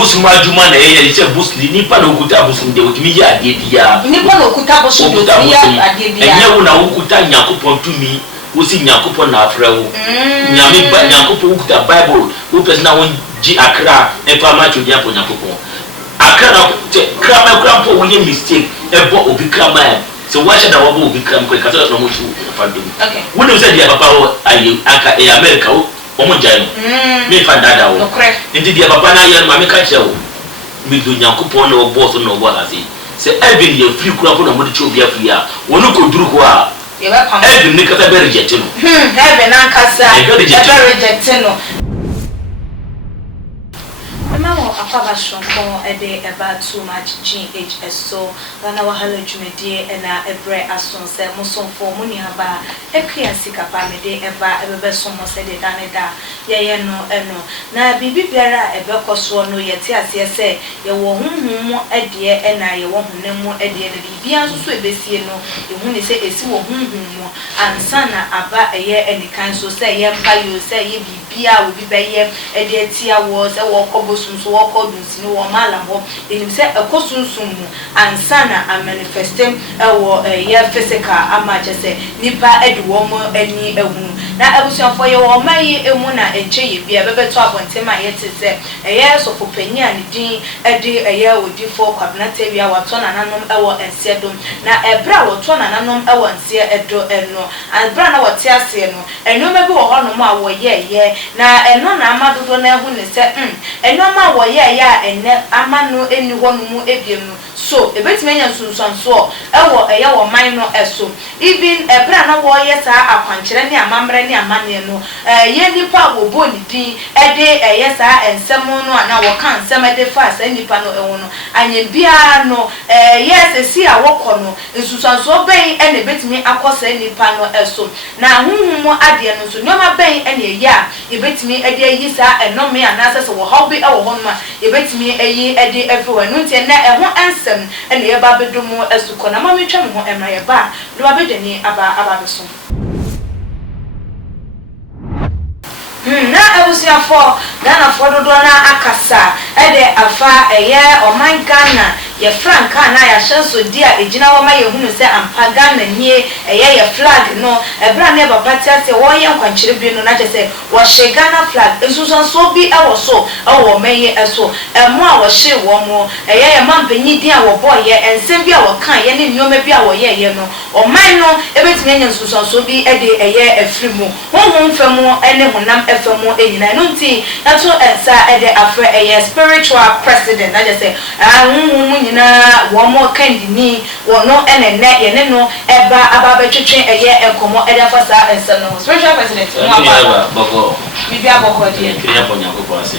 bus majuma na ye say bus ni pa no kuta bus de otimi ya ade bia ni pa no kuta bus de otimi ya ade bia enye wo na wo kuta Yakobon tumi wo si Yakobon na afra wo nyame ba Yakobon wo kuta Bible wo person na won ji akra e pa ma chodi apo Yakobon akra na krama krampo wo ye mistake e bo obi krama so why should I go obi krama ko ka so no mo chu fandom okay wo no say dia papa wo ayi aka e America wo omo jai me fa dada wo nti dia papa na ye ma me ka che wo me do Yakobon na wo boss no wo ase se even ye free kura ko na mo de che obi afri a wo no ko duru ko a ye ba pam even ne kasa be reject no even na kasa be reject no Mama akaba shonko ede eba too much GHS so na wahala dwumedie na ebre asonse musonfo muni aba ekria sikapa mede eba ebebe somo se de daneda ye no eno na bibi biara ebe koso no yete ase se ye wo hunhum ede na ye wo hunemu ede na bibia so ebesie no ehu ne se esi wo hunhum ansa na aba eye enikan so se ye mpa yo se ye bibia wo bibeye ede tia wo se wo kobosu so wako dunsi no mala ho enim se ekosunsun mu ansana a manifestem ewo ye physical amaje se nipa edi wo mo ani ehunu na abusuafo ye wo mai emu na enche ye bia bebeto abontem a ye tese eye sofopanyi a ne din edi eye Odiifour Kwabena Tawiah wato nananom ewo ensedom na ebra wato nananom ewo ense edo eno albra na wote ase no enoma bi wo honom a wo ye na eno na amadodo na ehu ne se enoma wo ya enne amano eni honumu ebiem no so ebetime nya sunsunso ewo eye wo man no eso even ebra na wo ye sa akwankyere ne amamre ne amane no ye nipa wo bo ni din ede eye sa ensem no na wo kan ensem ede fa sa nipa no ewo no anyebia no yes esi a wokọ no sunsunso ben ene betime akosa nipa no eso na huhumu ade no so nyoma ben ene ye a ebetime ede yi sa enome anase so wo hobby ewo honma yebetimi eyi ede everywhere no ntie na eho ansem ene ye ba bedomo esuko na mama twa me ho emra ye ba no ba bedani aba beso na abusiafo Ghana fododo na akasa ede afa eye oman Ghana ye franka na ya shanso dia ejina wo ma ye hunu se ampa Ghana nie eye ye flag no ebra na baba tia se wo ye nkwankyere bi no na je se wo she Ghana flag ensusanso bi ewo so ewo menye eso emo a wo she wo mo eye ye mampanyi din a wo boy ye ensem bi a wo kan ye ne nyoma bi a wo ye no oman no ebetimi anya ensusanso bi ede eye afiri mu honhom famu ene honam efemu enyina no nti na to ensa ede afre eye spiritual president na je se honhom na womo kandini wono enene ye ne no eba ababetwetwe eye enkomo ede fasa ensa no spiritual president mo aba boko bibia boko de kriya ponya ko ase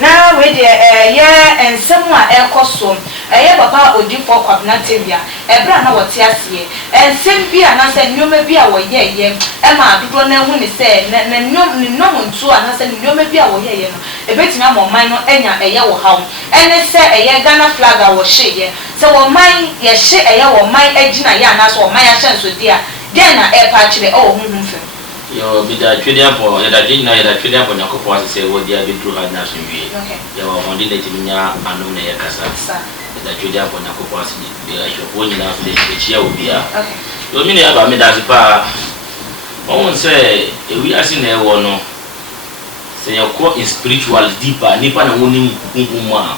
na we de ye ensemu a ekoso eye papa Odiifour Kwabena Tawiah ebra na wote ase ensem bi ana se nyoma bi a wo ye ema adodo na hu ni se na nyom ntu ana se nyoma bi a wo ye no ebetimi amoman no enya eye wo hawo ene se eye Ghana flag a wo hye se wo man ye hye eye wo man agina ya na so wo man ya hyenso dia den na e pa kire o hunhum fem yo bi da twede apo ya da gina ya da twede apo Yakobon ase se wo dia bi dru ha na so wie ya wo hondi na timinya anom na ye kasa da twede apo Yakobon ase ya hwefo nyina so de chia obia yo mi ne aba me da se pa won se ewi ase na e wo no se ya ko in spiritual deeper nipa na woni hunhum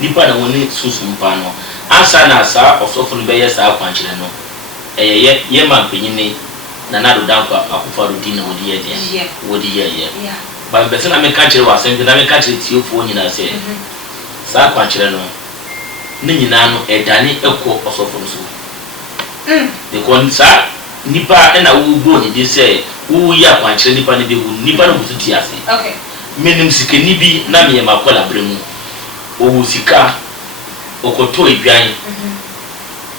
nipa na woni susumpa no asa na asa osofo no be ye sa akwankyere no ye mampanyine na na do danko akufaro din na wodi ye ba be se na me ka kyere wa asem na me ka kyere tiofo nyina se sa akwankyere no ne nyina no edane ekọ osofo no so de kon sa nipa na wo bo ni de se wo ya akwankyere nipa ne de wo nipa no butu ti ase menim sikeni bi na me makola bremu owu sika okoto edwan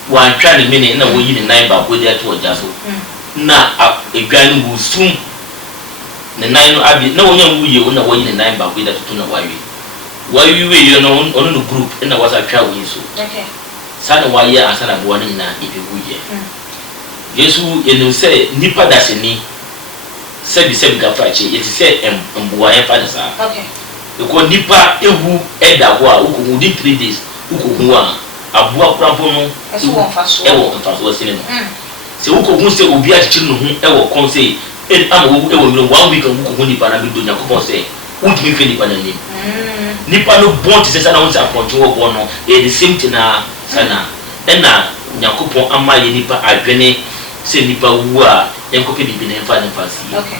wa twa ne mene na wo yi ne nan ba ko de ato oja so na edwan wo sum ne nan no abi na wo nyam wuye na wo yi ne nan ba ko de ato na wawi we you know on no group na wasa twa wo yi so sana wa ye asana bo ne na ibi wuye Yesu yenu se nipa daseni sebi gafachi yeti se mbuwa ya fa da sa because nipa ewu eda ho a within 3 days ukohu a abua krampo no eso mfaso sene no se ukohu se obi a chichiri no hu ewo kon se ama wo ewo 1 week ukohu nipa na bido nyakopon se utimi fe nipa na nim nipa no bon te se na won se aponto wo bon no the same thing na sana na nyakopon ama ye nipa adwene se nipa wu a enkope bibi na emfa na mfasi okay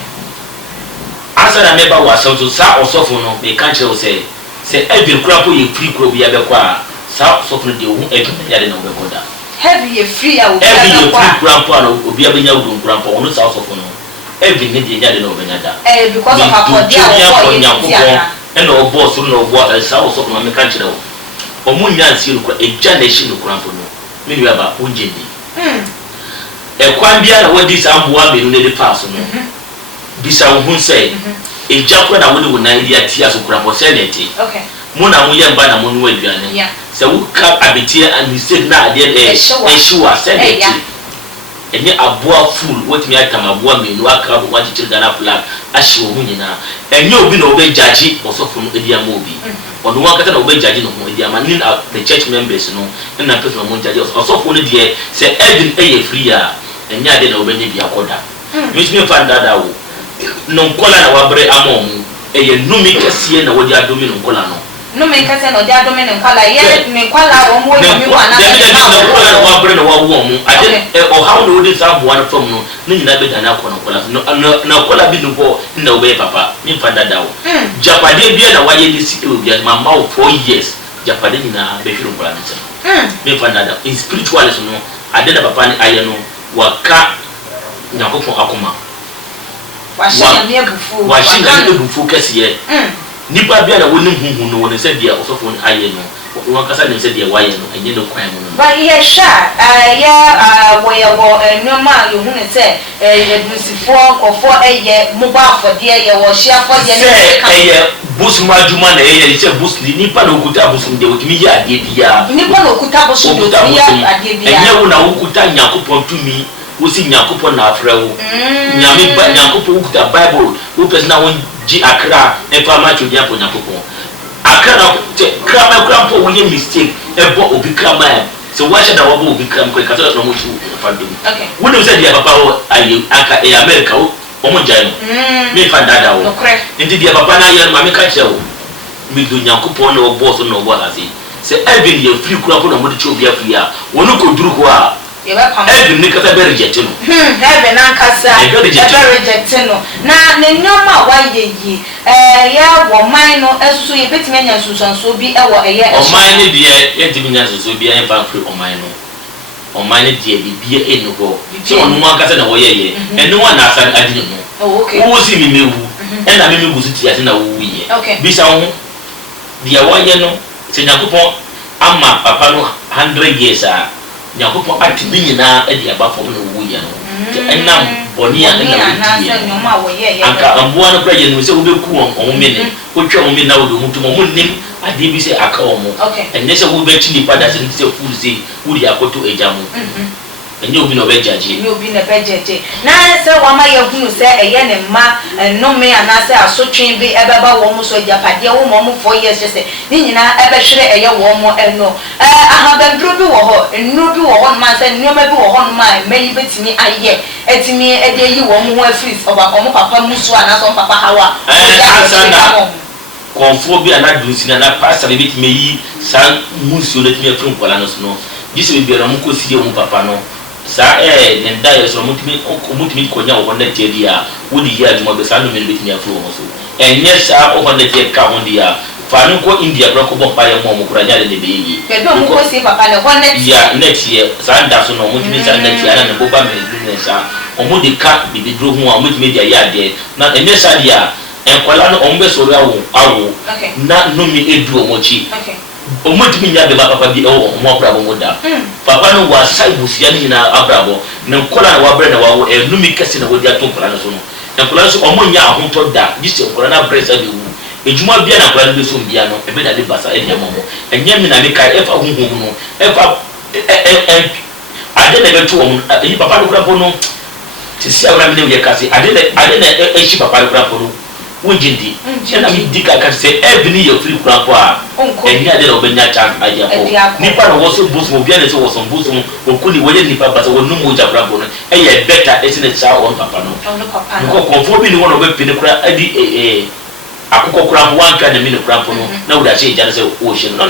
asa na meba wa so sa osofo no me kan kire wo se edwin kurapo ye free kuro bi abekwa sa osofo no de hu edwin ya de na obekoda heavy ye free a obi abekwa heavy ye free kurapo na obi abenya udun kurapo ono sa osofo no edwin ne de ya de na obenya da because of akodi a wo ye and no boss no bo sa osofo no me kan kire wo omunya nsi no kura eja na shi no kurapo no me wi aba onjeni kwan bia na wodi sa mboa me no ne de pass no bisa wo hun say eja kwa na woni wona iri atia so kura poselete okay mo na mo ye mba na mo no aduane se wo ka abetie and mistake na ade ehwa selete enye aboa full wotimi atama aboa me no aka bo wachichiri Ghana flag ahye wo nyina enye obi na obe judge osofo no edia ma obi ono wakata na obe judge no ho edia ma nin the church members no na person mo judge osofo no de se edin eye free a enye ade na obe ne bia koda me fa ndada wo no kola na wabre amom eye numi kese na wodi adomi no kola no numi kese na wodi adomi no kola ye me kola wo mo yemi wa na no kola na wabre na wawo mo ade o how no wodi sambo wan from no nyina be dana ko no kola na kola bi no bo na obe papa me fa dada wo japade bia na waye ni si obi ma ma 4 years japade nyina be hwiro kola no me fa dada in spiritual no ade na papa ni aye no waka nyakofo akoma washina bufu kesiye nipa bia na woni huhu no woni se dia osofo ni aye no won kasa ni se dia waye no enye no kwan mu no ba ye sha ya wo nyoma yo hunu se edusifo kofo eye mobile for dia ye wo share for dia ne ka eye bus majuma na eye se bus nipa na okuta bus de wotimi ya ade bia nipa na okuta bus de ya ade bia enye wo na okuta nyakopon tumi wosi nyakopon na afrewo nyame ba nyakopon ukuta bible wo person na won ji akra e fa ma chodi apo nyakopon akra na krama krampo wo ye mistake e bo obi krama so wa shada wo bo obi kram ko ka so na mo chu fa do okay wo no say dia papa wo aye aka e America wo mo jai me fa dada wo ndi dia papa na ye ma me ka chewo mi do nyakopon na wo boss na wo boss ase se even ye free krampo na mo de chu obi afia wo no ko duru ko a Even Nikata be rejected. Even Ankasa be rejected. Na ne nyoma wa ye yi. Ya wo man no esusu ye betime nya susanso bi e wo eye. O man ne de ye timi nya susanso bi e fa free o man no. O man ne de bi e no go. So onu Ankasa na wo ye ye. Enu wa na asan adi no. Oh okay. Wo si mi mewu. E na me gusu ti ase na wo ye. Bisa ho. Dia wo ye no. Se Yakopon ama papa no 100 years a Yakopon atibi nyina e de aba fom no wo ye no. Enam boni a na nyoma wo ye ye. Anka amboa no kra ye no se wo beku on mene. Wo twa on mene na wo do mutum mo nim ade bi se aka o mo. Enne se wo be chi ni pada se se full se wo di akoto eja mo. Enye obi no be jaje. Enye obi na be jaje. Na se wa ma ye hunu se eye ne ma no me ana se asotwen bi ebeba wo mo so japade wo mo 4 years se ni nyina ebe hwere eye wo mo eno. Ahabandro bi wo ho, enu bi wo ho ma se nyoma bi wo ho ma meyi betimi aye. Etimi ede yi wo mo ho afris oba ko mo papa musu ana so papa hawa. Asana. Konfo bi ana dunsi na pastor bi betimi yi san musu na timi afun kwala no so no. Jisi bi na mo ko sie mo papa no. Sa nda ye so mutimi konya wo na tedia wodi ya juma be sa no me betimi afro mo so enye sa o na te ka hondia fa no ko India bra ko bo pa ye mo kura nya de be yi be do mo ko si papa ne honne ya net ye sa nda so no mutimi sa net ya na bo ba me business a o mo de ka bi dro hu a mutimi dia ya de na enye sa dia enkwala no o mbe so ra wo awo na no mi edu o mo chi o mutimi nya be papa bi o mo brabo mo da papa no wa sai busia ni na abrabo na kola na wa bre na wa enumi kese na wodi ato kola no so no na kola so o mo nya ahonto da gise kola na bre sa be wu ejuma bia na kola be so bia no e be da de basa e de mo enye mi na me kai e fa huhu no e fa ade na be to o yi papa no kra po no ti si awra mi de ye kase ade na e shi papa no kra po no wujindi na mi dika ka se ebini ye free kura kwa enya de obenya chance aja ko nipa no woso busu obi na se woso busu okuni woye nipa ba se wonu mo ja brabo no eye better esine cha on papa no ko konfo bi ni wono be pini kura adi akoko kura mo wan twa na mi ne kura no na woda che ja se o hye no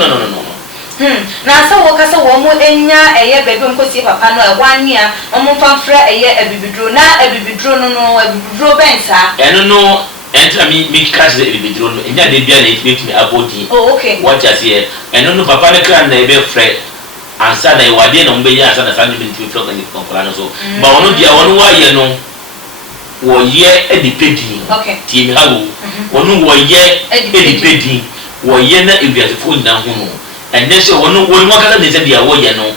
na sa wo kasa wo mo enya eye bebe nkosi papa no e wania omo fanfra eye abibidro na abibidro no abibidro bensa eno no enta mi catch the abibidro no enya de bia na it me abodi okay what you say eno no papa ne kra na ebe frɛ ansa na iwade na mbe ya ansa na sanju bi ntimi frɛ kan konfra no so ba wono dia wono wa ye no wo ye edipedi okay ti mi hawo wono wo ye edipedi wo ye na ebiasefo nyina ho no and then so wono makala de dia wo ye no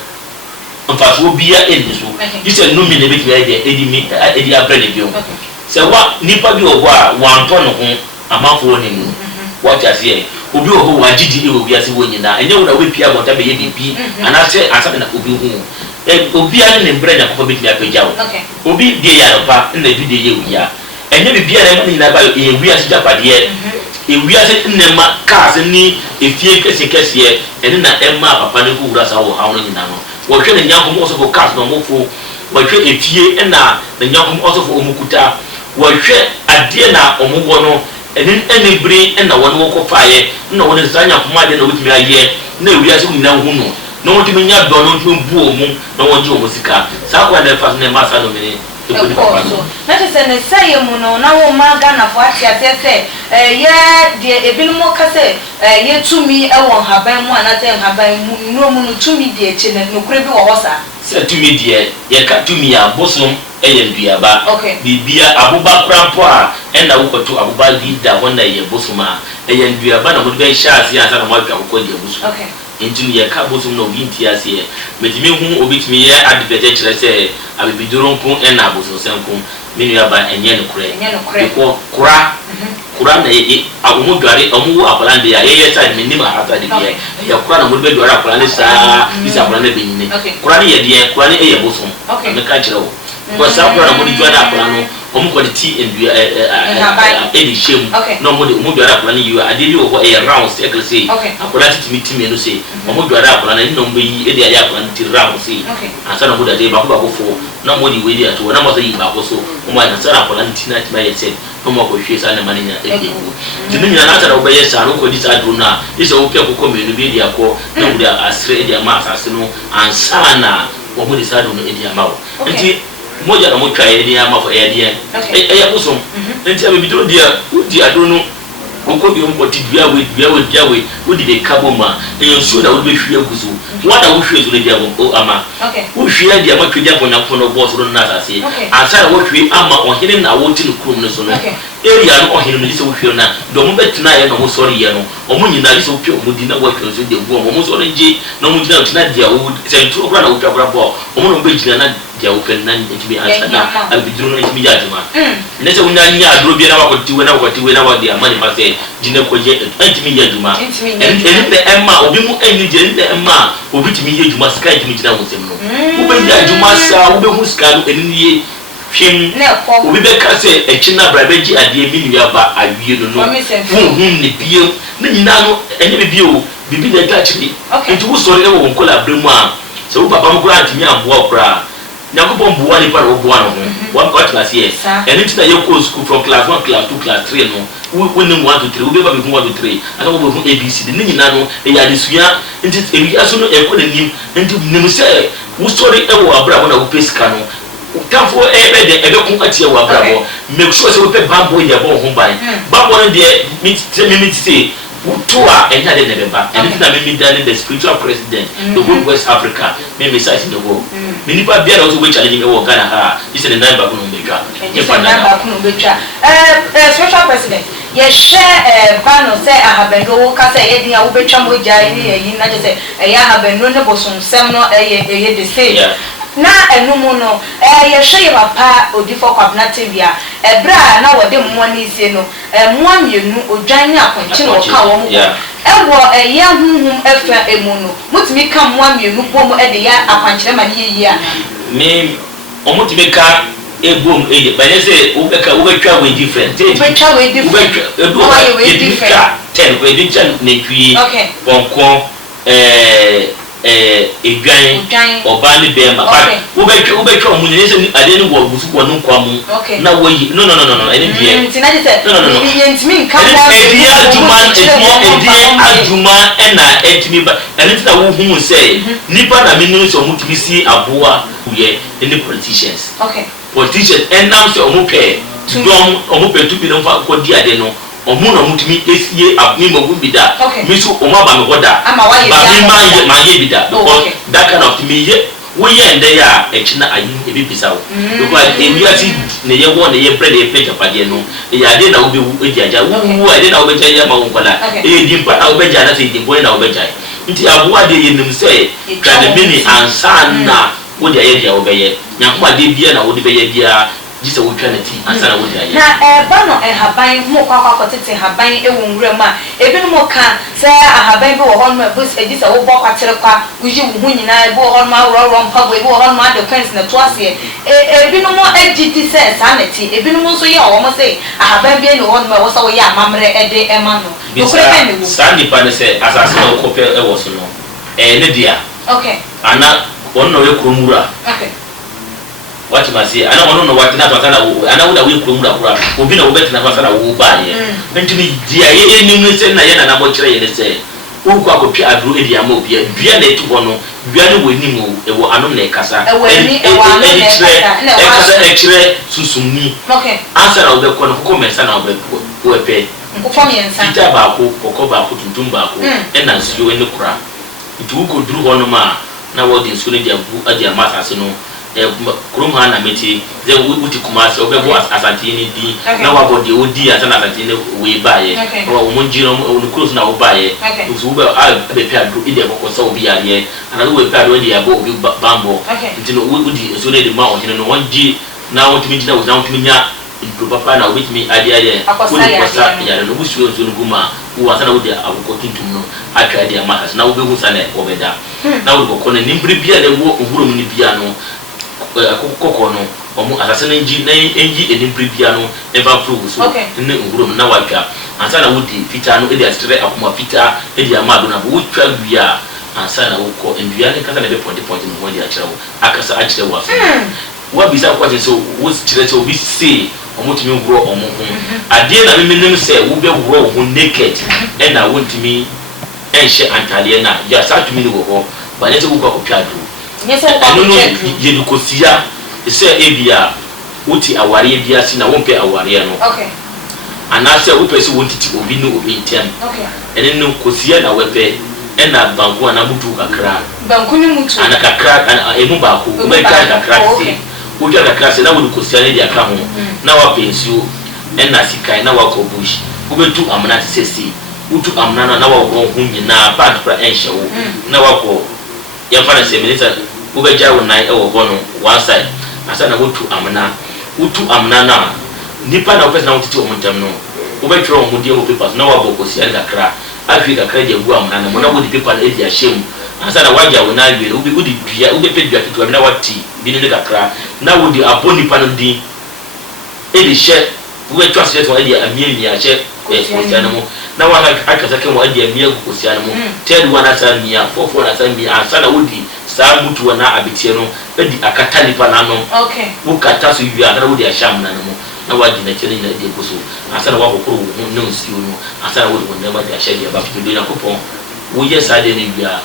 mfaso bia eniso you say no me na beti ya de edi abrade bio se wa nipa bi obo a wanto no ho amafo ni mu what you say obi oho wa gidi e obi ase wo nyina enye wo na we pia bonta be ye bibi anase asa na obi hu obi ani ne mbranya ko beti ya peja wo obi die ya ropa na bi de ye wuya enye bibia na mu nyina ba e wi ase japade ewiase nnema cars ni efie kese ene na emma papa ne ku wura sa wo hawo nyina no wo hwe ne nyanko mo so fo cars no mo fo wo hwe efie na nyanko mo so fo omukuta wo hwe ade na omwo no ene bri na wo no ko faaye na wo ne sanya ko ma de na wutimi aye na ewiase nyina hu no na wo timi nya do no timi bu omu na wo ji omu sika sa kwa na fa ne ma sa no mene na te se ne say mu no na wo maga na fo ati atese ye de ebinumo kase ye tumi e won haban mu anate haban mu no mu no tumi de eche na nokure bi wo hosa se tumi de ye ka tumi ya bosom eye nduaba bibia abuba krampo a na wo koto abuba leader wona ye bosoma eye nduaba na mo de sha ase asa na mo atwa kokko de busu entini ye ka bosom na obi ntia ase metimi hu obi timi ye advert kire se abibidoro nko na aboso senko menu aba enye no kure ko kura na ye agumu dware omu abalande ya ye side menim ata de ye ya kura na mo be dware abalande sa bisa abalande be nyine kura ni ye de kura ni ye bosom me ka kire wo ko sa kura na mo di dware abalande omu ko de ti endua edi shem no mo dware abalande you ade bi wo e round circle say abalande timi no say omu dware abalande no mbe yi edi ya abalande ti round say ansa na mo da de ba ko fo na mo di we di ato na mo say ba ko so o ma na sara abalande ti na ti ba ye say no mo ko hwe sa na mani nya edi ku dinu nya na tara obaye sa no ko di sa do na isa wo pe ko me no bi di akọ na mo di asre edi ama asase no ansa na wo mo di sa do no edi ama wo enti moja na mo twa edi ama fo edi ya bosom enti abi bidro dia udi ado no ko bi mo ti dua we udi de kaboma en so da wo be hwe aguso wada wo hwe so le dia o ama wo hwe dia ma twa dia bonya ko no boss ro na asase ansa wo hwe ama ohene na wo ti no krum no so no area no ohene no dise wo hwe na do mo betina ye no mo sorry ye no o mo nyina dise wo pio mo di na wo hwe so de wo mo so no nje na mo nyina tina dia wo se ntro bra na wo twa bra bo o mo no be gyina na dia wo pen na ntimi ansa na abidru no ntimi ya juma ne se wo nya nya adro bi na wa ko tiwe na wa dia mani ma se jine ko je ntimi ya juma en emma obi mu enyu je emma obi timi ya juma sky timi jina wo sem no wo be ya juma sa wo be hu sky no eniye hwem obi be ka se ekina bra be ji ade mi ni aba awie no ne biem ne nyina no enye be bio bibi da gachiri enti wo sori e wo nkola bremu a se wo papa mo kura antimi ambo kura nyakopon buwa ni pa ro buwa no one got class here and into the young school from class 1 class 2 class 3 no we name 1 to 3 we be ba be 1 to 3 aka wo be abc de nyina no e ya desua into e aso no e ko nanim into nim se wo story e wo abra na wo pesika no tamfo e be de e be ko atie wo abra bo make sure se wo pe bambo ya bo ho ban bambo no de me say Utua and had never back, and it's not me done the spiritual president, the whole West Africa, maybe size in the world. Many people there also which challenging our Ghana, this is the number of Omega. Spiritual president, yes, share Bano say I have been go Casa Eddie, I will be Chambo Jai, you know, say, I have been runnable some seminal the same. Na enumu no ye hwe papa Odiifour Kwabena Tawiah ebra na wode mmoni sie no mmua mienu odwan ne akonche no ka wo mo ewo ye huhum efa emu no mutimi ka mmua mienu bom e de ya akwanche ma ne ye a me omutimi ka boom but they say ubeka we different ubeka we different why we different 10 we didn't netwi bonko egwan oba ni bema but ubeka mu nyese ade ni wo gusu ko no kwa mu na we no ene die no ntimi nka aduma na etimi ba ene tina wo hu say nipa na menu so mutimi si aboa ye any politicians politicians and now say omo pe dom omo pe tu bi no fa ko di ade no omo na mutimi esie abmi magu bida mi so omo aba me hoda ba mi ma ye bida because that kind of me ye we ye ende ya echina ayi ebi bisa wo because ebi ati ne ye wo ne ye bread e pe japade no e ade na wo be edi aja wo ade na wo be ja ma wo kola e di mpa na wo be ja na se di boy na wo be ja nti aboa de ye nim say ka de mini ansa na wo de aye dia wo be ye nyakoma de bia na wo de be ye bia jisa wo twanati ansa na wo de aye na ba no haban mo kwa tete haban e wo nwura ma ebi no mo ka say haban bi wo ho no bus jisa wo bo kwatere kwa uji wo hu nyina e bi wo ho ma ro mpa bo e bi wo ho ma de fence na to ase ebi no mo agiti say sanity ebi no mo so ye wo mo say haban bi no ho no wo sa wo ye amamre e de e ma no okure be ne wo sandi pa ne say asase na wo kope e wo so no ne dia ana wonno we kromura what must say ana wonno what na to sana ana wo da we kromura kura obi na wo betina fa sana wo ba ye ntini dia ye eni se na ye na bo kire ye ne se wo kwa ko pi adro e dia ma obi a dua na etu ho no dua ne wo nim e wo anom na e kasa e kire susumni ansa na wo be ko no ko mensa na wo be wo pe ko miensa ita ba ko kokko ba ko tuntum ba ko e na nsuo ne kura itu ko duru ho no ma na wo de nsuo ne dia bu adia masase no krum ha na meti ze wuti kumase obebo asantini di na wabo de odi asana asantini we baye wo monjiro wo cross na wo baye uzu be be piado ide ko so obi yare ana wo piado ide abo obi bambo ntino wudi so ne de ma ohine no wonji na wotimi jina wo na wotimi nya ndo papa na obitimi ade wodi kosa yare no busu zo no guma wo asana wodi aboko tuntum no atwa ade amaka na wo be hu sane obeda na wo ko ne nimbri bia ne wo ohuro mu ni bia no kokko no omo asase na enji enimpre bia no eva prove so ne ngurum na wadwa ansa na wodi pita no edi astrere akoma pita edi amado na bo wotwa bia ansa na wokọ ndua ne kasa na be point no wodi akyerewo akasa akyerewo aso wa bisa kwa je so wo kire se obi say omo timi nguro omo ho ade na memenem say wo be wuro ho naked e na wontimi enhye antale na ya sa tumi ni wo ho ba ne se wo kwa opiado yedukosia se ebia uti aware bia si na wonpe aware no anase wo pese wontiti obi no obi ntem ene no kosia na wepe ena banku ana mutu kakra banku ni mutu ana kakra emu ba ko me ka kakra si wo ja kakra se na wo kosia ne dia ka ho na wa pensio ena sikai na wa ko bush wo betu amna sesi utu amna na wa wo hu nyina bad pra enhye wo na wa ko ya fara se minister ubeja wo nai e wo bono one side asa na wotu amna na nipa na opesa na wotiti omontam no ubetro wo mudie wo papers na wa boko si anga kra afrika kra de gu amna na mo na wodi paper na edia shem asa na waja wo na wie udi dua ubepe dua kitu na wati bi ne kakra na wodi aboni pa no din edi she ubetro ase to edia amia she ko mo na wa akasa ke mo edia mia ko siano mo ted wana san mia fofo na san mia asa na wodi sa mutu wana abitie no edi akata nipa na no wo kata so wi ana wodi asham na no na wadi na kire na edi koso asa na wa kokoro no nsi no asa na wodi wonda ba da shege ba to do na kopon wo yesa de ne bia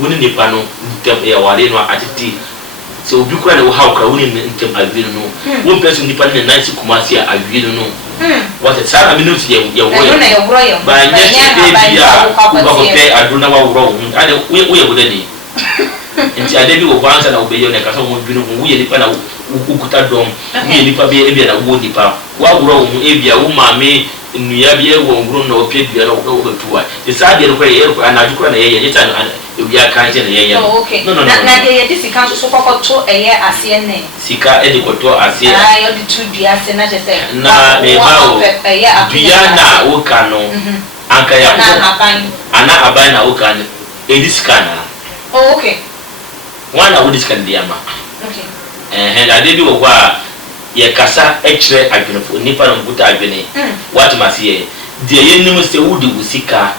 woni nipa no ntem e ware no atiti se obi kura ne wo ha okra woni ntem avi no wo person nipa ne nansi kumasi avi no what a sara minute ye wo ba nya de bia wo ba pe aduna wa wo ade wo ye wo de ni nti ade bi wo kwanza na obeyo ne kasa mo bi no wo ye nipa na ukuta dom wo ye nipa bi e na wo nipa wa wuro wo e wo maame nnuya bi e wo nguru na opie bia na wo betuwa de sa de ko ye ko anaju ko na ye ye ta no bia kan je na ye no na de ye disi kan so kokoto eye ase ne sika e de koto ase yo de tu bia ase na je se na me ba o bia na wo kan no anka ya ko ana aban na wo kan e disika na okay wana wo disika ndiama ade bi wo kwa ye kasa echre adwenefo nipa no buta adwene what must ye de yenim se wudi wusika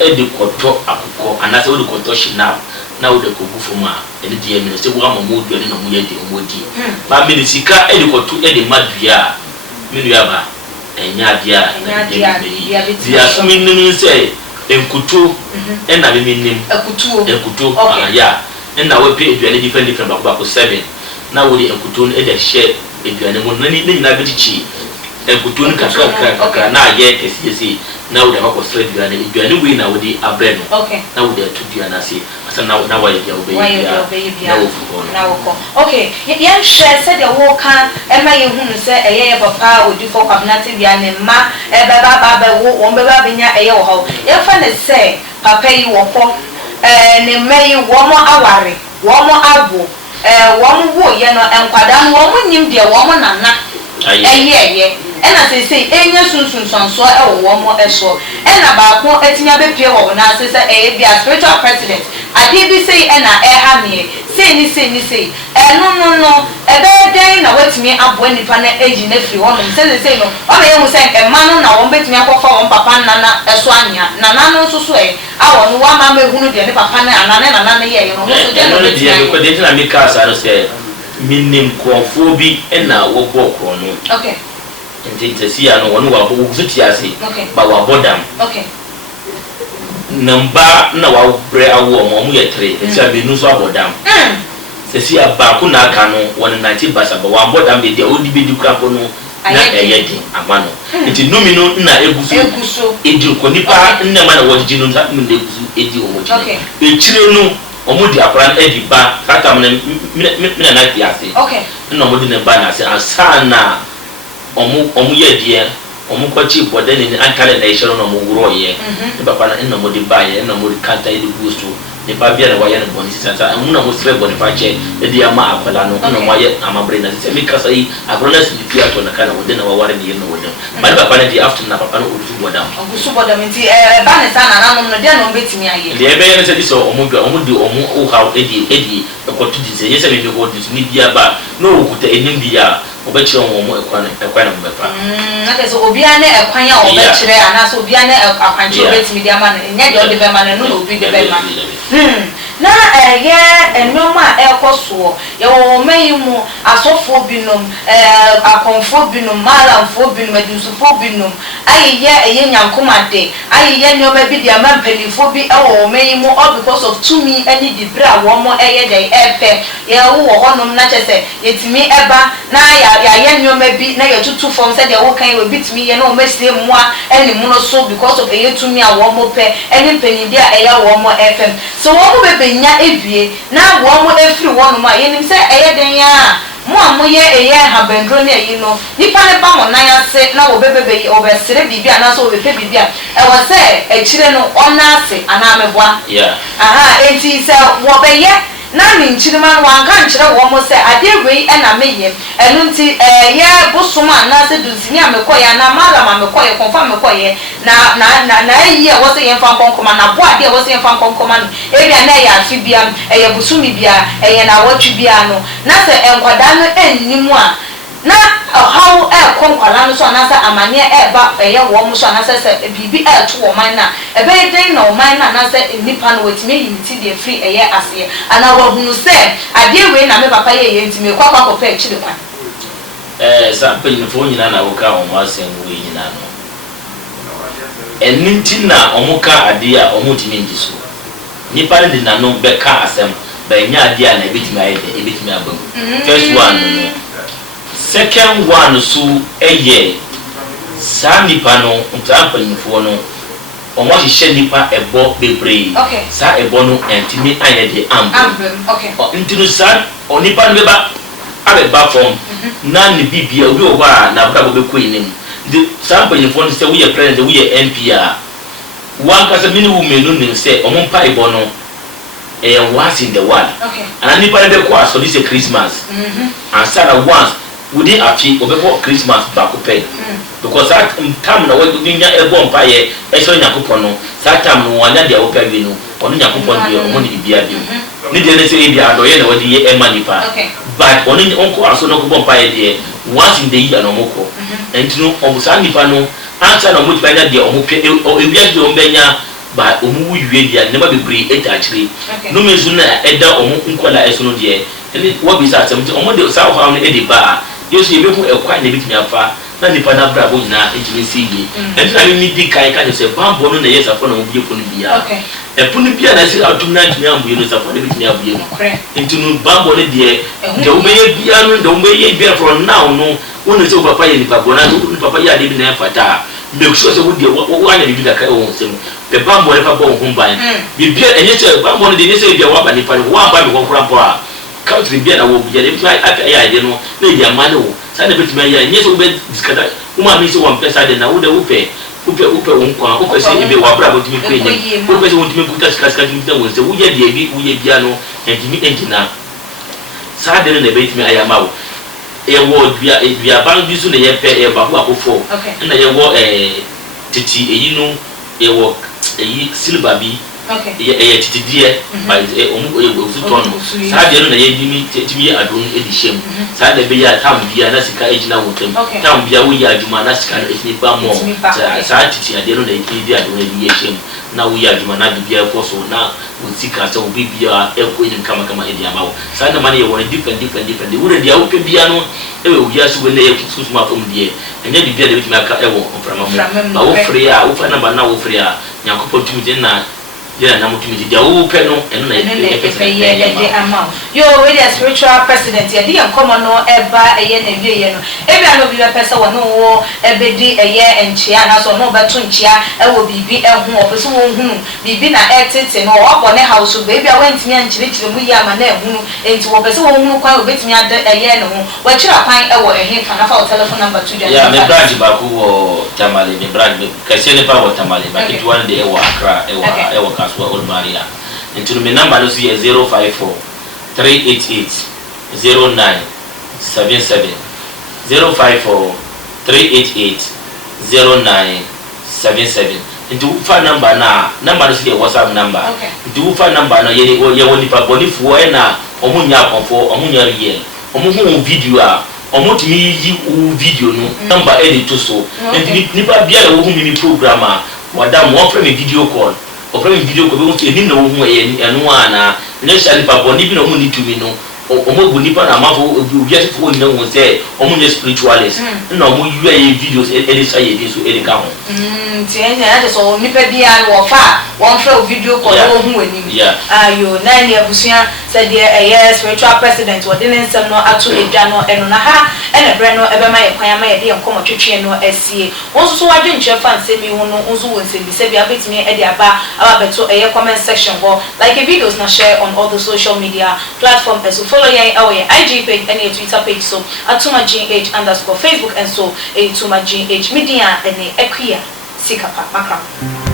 e de koto akukọ anase wudi koto shinap na wudi kogu foma e de ye mi se wo amamu duane na mu ye de omodi ba mi sika e de koto e de madua minua ba enya dia dia so minim se enkutu na me minim ekutu ya na we pay aduane different ba ko 7 na wo de ekutu no e de share aduane mo na ni na betichi ekutu no kakra na ye kesi na wo de ba ko straight aduane we na wo de abre no na wo de atu aduane ase asa na wa ye ya obeyi na wo fu na wo ko okay yan share said the wo kan e ma ye hunu se eye papa Odiifour Kwabena aduane ma e ba wo be ba benya eye wo ho ye fa ne se papa yi wo ko ne mai wo mo aware wo mo abo wo mo wo ye no enkwada no wo mo nyim de wo mo nana eye ena se enya sunsun sonso e wo mo eso ena ba ko etinya be pie wo na se e bia spiritual president ade bi sei ena ha me sei ni no e be den na watimi abo nipa na eji na firi wo no se no o me hu se emma no na wo betimi akofa wo papa nana eso anya nana no so e awo no wa ma me hunu de ne papa na nana ye no so de no de ko de na mi ka sa no se minim konfo bi ena wo bokro no okay nti si ya no wono wa bo wuti ase ba wa bodam namba na wa bre awo mo ye 3 eti abenu so abodam se si aba ku na aka no won 90 basa ba wa bodam de odi be di krapo no na eyedi amano nti numi no na eguso edi ko nipa nna ma na wodi no nta mun de eguso edi o mo e chire no omo di akran edi ba kata mo na na ti ase na mo di ne ba na ase asana omu ye die omu kwachi bode ni ankale na ishero no mu wuro ye ne papa na nna mo di ba ye na mo di kanta edi gusto ne pa bia na wa ye no boni sisa mu na mo sre boni fa che edi ama akwala no na mo ye amabre na se mi kasa yi abrona si di pia to na kana wode na wa ware ni ye no wode ma di papa na di after na papa no odu bodam ogusu bodam nti ba ne sa na na no de no betimi aye de ebe ye se di so omu di omu o ha edi ko tu di se ye se mi ko di ni bia ba no okuta enim bia obechi omo ekwan na mbefa na so obia na ekwan ya obechire ana so obia na akwanche obetimi dia ma nya de ode be ma na no obi de be ma na ye enoma ekoso ye wo meyimu asofo binom akonfo binom malamfo binom adusufo binom aye nyankoma de aye nyoma bi dia ma mpelifo bi wo meyimu all because of to me any di bra wo mo eye de efe ye wo honom na chese yetimi eba na ya nyoma bi na ye tutu form said ye wo kan we bitimi ye na o mesie moa eni mu no so because of eye to me a wo mo pe eni penidi a eye wo mo fm so wo mo benya evie na wo mo efiri wo no ma ye nim se eye den ya mo amoye eye habendro na yi no nipa ne ba mo nan ase na wo bebebe obesere bibia na so wo bepe bibia e wo se echire no ona ase ana meboa enti se wo beye na mi nchirima wanka nchire wo mo se adewei na meye enu nti ye bosoma na se duzini amekoya na mala amekoya confirm amekoya na yi e wo se ye mfa konkoma na bo ade wo se ye mfa konkoma no ebia na ya afibia ye busumi bia ye na watwi bia no na se enkwada no ennimu a na how konkwala no so na se amane ba ye wo mo so na se bibi to wo man na ebe den na wo man na se nipa no wetime yimti de free eye ase ana wo hunu se ade we na me papa ye yentime kwakwa kopa echide kwan sample ni fo nyina na wo ka wo masen we nyina no eninti na omuka ade a omutime ndiso nipa ne na no be ka asem ba nya ade a na ebitime aye de ebitime abam first one no second one so eye sa nipa no ntampa nyifo no omo hihye nipa ebo bebre sa ebo no entimi anye de ambo ntinu sa onipa no beba abeba form na ne bibia obi oba na bra bo bekọ inem de sampa nyifo no se we ye president we ye MPA one kasa mini women no nim se omo mpa ebo no once in the world and nipa no bekọ aso this Christmas and sada once wudi afi obeko Christmas back pay because that time na we nya ebo mpaye eso nyakopon no that time no wanya dia opa bi no onu nyakopon bi o ni bibia bi ni de ne se bia do ye na wadi ye emanipa but onu onko aso no ko mpaye de once in the year no moko entinu obusa nipa no ansa na mo tibanya de omo pe ewia de ombenya ba omo wiwe dia ne ba bebre etachire no mezu na eda omo nkola eso no de ene wo bi sa asem omo de sa ho no ede ba yesu ebe hu ekwa na bitimi afa na nipa na brabo nyina ejime siye entina mi di kai ka se bambo no na yesa fo na mo biefo no bia epunu bia na se atum na timi ambuye no sa fo na bitimi abuye no entinu bambo ne de omeye bia no de omeye bia from now no wonu se papa ye nipa bona no papa ya de bi na fata make sure say wo de wo anya bi da kai wo nsem the bambo ne fa bo ho ban bi bia enye se bambo ne de ne se bia wa ba nipa wo aba mi konkura mpo a country bia na wo bia de bi ya de no na ya mane wo sa na betimi ya enye se wo be diskata wo ma mi se wo mpesa de na wo de wo pe unkwa upe se ibe wabra bo timi kwenye upe se wontimi kuta skasika timi tan wonse wo ye de bi wo ye bia no entimi entina sa de ne betimi ayama wo e wo bia ban bi so ne ye pe e ba ho akofo na ye wo titi eyi no e wo eyi silver bi ye titi die ba omu e ton sa de no na ye dimi timi adon e di shem sa de be ya tam bia na sika ejina wotem tam bia wo ya aduma na sika no etini ba mo sa titi ade no na ye di adon e di shem na wo ya aduma na bia ko so na wo sika so bi bia e ko yin kama e di amawo sa na mane ye won different wo de dia wo pe bia no e wo ya so ne ye kusu ma fam die enye di bia de bitimi aka e wo oframa mo ba wo free a wo fa na ba na wo free a nyakopo tumi de na yeah, na mutumi dia wo pe no eno na ye ama yo we the spiritual president ye dey come no eba eye na wie no ebia no bi be pese wo no wo ebedi eye enchia na so no beto nchia e wo bibi ehu opese wo hunu bibi na etete no wo bo ne house be bia wantimi anchire mu yi ama na ehunu enti wo pese wo hunu kwa obetimi ade eye no ho wa chira kwan e wo ehe kana fa telephone number 2 yeah me branch ba ko wo Tamale me branch kase ne pa wo Tamale ba kitu one day e wo Accra e wo Kaswa Old Maria into my number no see 054 388 0977 054 388 0977 into phone number na number no see WhatsApp number into phone number no ye woni pa boni fu e na omunya konfo omunya real omuhu video a omutimi yi video no number edit to so and nipa bia wo hu mi programmer wada mo offer me video call video ko be mo eni na wo hu enu ana ne shali pa boni bi no mu ni tumi no omo bu nipa na mafo obi asifo ni won say omo ne spiritualist na omo ue videos edit say dey so edit ka ho ti enye na so nipa bia wo fa won fra video call wo hu ani ayo na ni abusia said the spiritual president what didn't some no atu edwa no eno na ha ene bre no ebe ma ye kwan ma ye de enkomo twetwe no asie won so wadwe nche fa nsemi ho no won so won se bi se bia betimi e de aba beto comment section go like a videos na share on all the social media platforms so follow our IG page and Twitter page so @tumagh_Facebook and so @tumagh media and Equia Sikapa Makram.